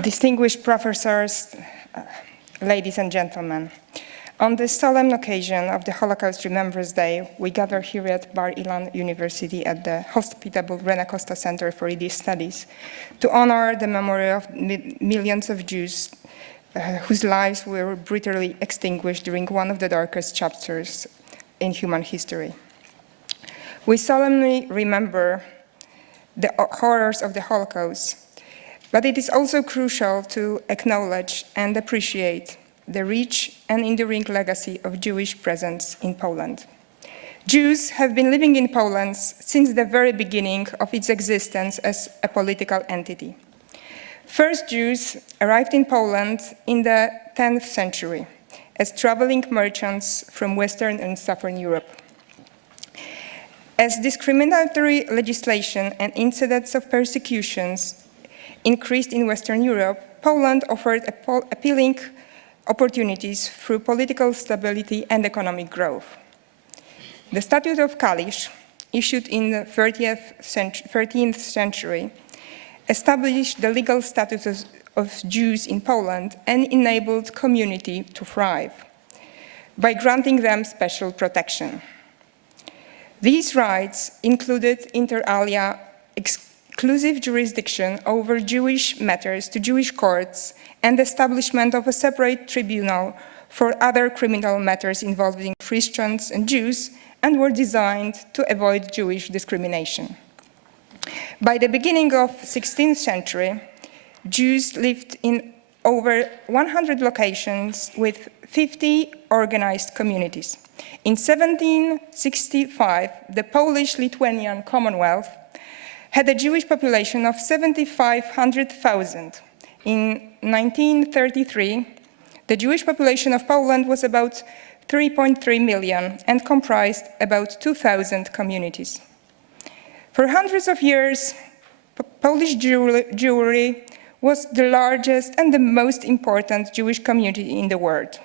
Distinguished professors, ladies and gentlemen, on this solemn occasion of the Holocaust Remembrance Day, we gather here at Ilan University at the hospitable Rena Costa Center for Yiddish Studies to honor the memory of millions of Jews whose lives were brutally extinguished during one of the darkest chapters in human history. We solemnly remember the horrors of the Holocaust, but it is also crucial to acknowledge and appreciate the rich and enduring legacy of Jewish presence in Poland. Jews have been living in Poland since the very beginning of its existence as a political entity. First Jews arrived in Poland in the 10th century as traveling merchants from Western and Southern Europe. As discriminatory legislation and incidents of persecutions increased in Western Europe, Poland offered appealing opportunities through political stability and economic growth. The Statute of Kalisz, issued in the 13th century, established the legal status of Jews in Poland and enabled community to thrive by granting them special protection. These rights included, inter alia, exclusive jurisdiction over Jewish matters to Jewish courts and establishment of a separate tribunal for other criminal matters involving Christians and Jews, and were designed to avoid Jewish discrimination. By the beginning of the 16th century, Jews lived in over 100 locations with 50 organized communities. In 1765, the Polish-Lithuanian Commonwealth had a Jewish population of 7,500,000. In 1933, the Jewish population of Poland was about 3.3 million and comprised about 2,000 communities. For hundreds of years, Polish Jewry was the largest and the most important Jewish community in the world.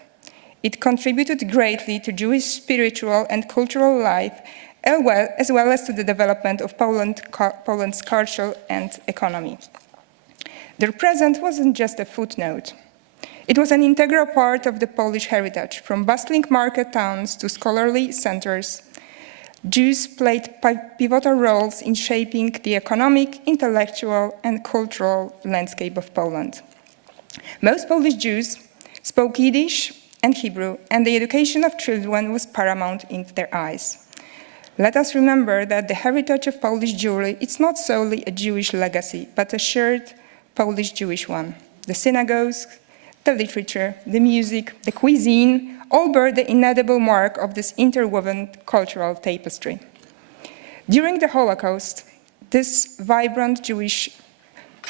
It contributed greatly to Jewish spiritual and cultural life, as well as to the development of Poland's culture and economy. Their presence wasn't just a footnote. It was an integral part of the Polish heritage. From bustling market towns to scholarly centers, Jews played pivotal roles in shaping the economic, intellectual, and cultural landscape of Poland. Most Polish Jews spoke Yiddish and Hebrew, and the education of children was paramount in their eyes. Let us remember that the heritage of Polish Jewry is not solely a Jewish legacy, but a shared Polish-Jewish one. The synagogues, the literature, the music, the cuisine, all bear the inedible mark of this interwoven cultural tapestry. During the Holocaust, this vibrant Jewish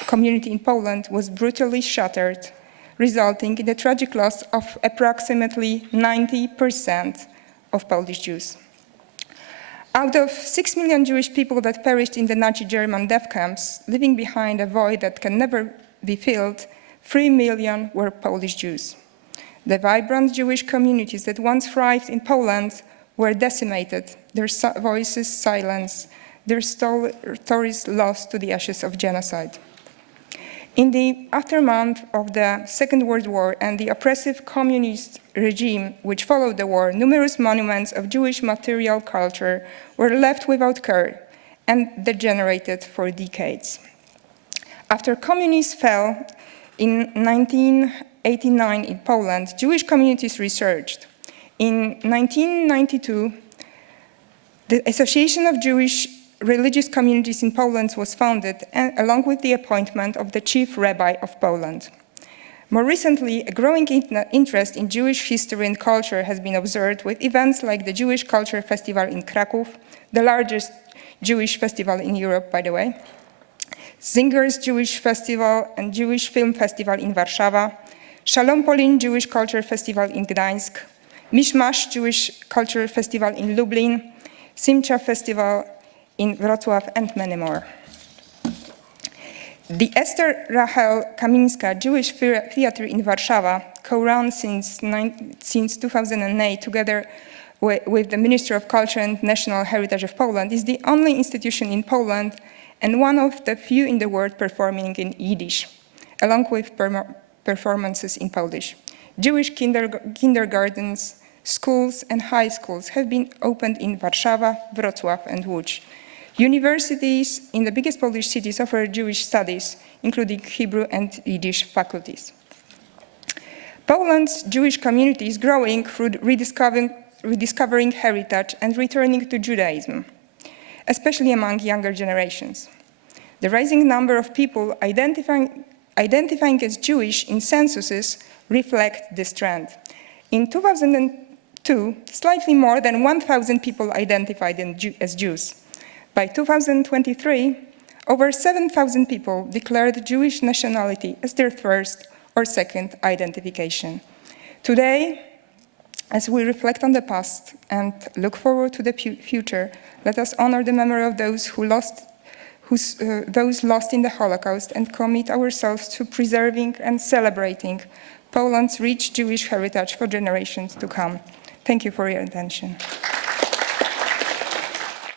community in Poland was brutally shattered, resulting in the tragic loss of approximately 90% of Polish Jews. Out of 6 million Jewish people that perished in the Nazi German death camps, leaving behind a void that can never be filled, 3 million were Polish Jews. The vibrant Jewish communities that once thrived in Poland were decimated, their voices silenced, their stories lost to the ashes of genocide. In the aftermath of the Second World War and the oppressive communist regime which followed the war, numerous monuments of Jewish material culture were left without care and degenerated for decades. After communism fell in 1989 in Poland, Jewish communities resurged. In 1992, the Association of Jewish Religious Communities in Poland was founded, along with the appointment of the chief rabbi of Poland. More recently, a growing interest in Jewish history and culture has been observed with events like the Jewish Culture Festival in Kraków, the largest Jewish festival in Europe, by the way, Zinger's Jewish Festival and Jewish Film Festival in Warszawa, Shalom Polin Jewish Culture Festival in Gdańsk, Mishmash Jewish Culture Festival in Lublin, Simcha Festival in Wrocław, and many more. The Esther Rachel Kamińska Jewish Theatre in Warszawa, co-run since 2008 together with the Ministry of Culture and National Heritage of Poland, is the only institution in Poland and one of the few in the world performing in Yiddish. along with performances in Polish. Jewish kindergartens, schools and high schools have been opened in Warszawa, Wrocław and Łódź. Universities in the biggest Polish cities offer Jewish studies, including Hebrew and Yiddish faculties. Poland's Jewish community is growing through rediscovering heritage and returning to Judaism, especially among younger generations. The rising number of people identifying as Jewish in censuses reflect this trend. In 2002, slightly more than 1,000 people identified as Jews. By 2023, over 7,000 people declared Jewish nationality as their first or second identification. Today, as we reflect on the past and look forward to the future, let us honor the memory of those those lost in the Holocaust and commit ourselves to preserving and celebrating Poland's rich Jewish heritage for generations to come. Thank you for your attention.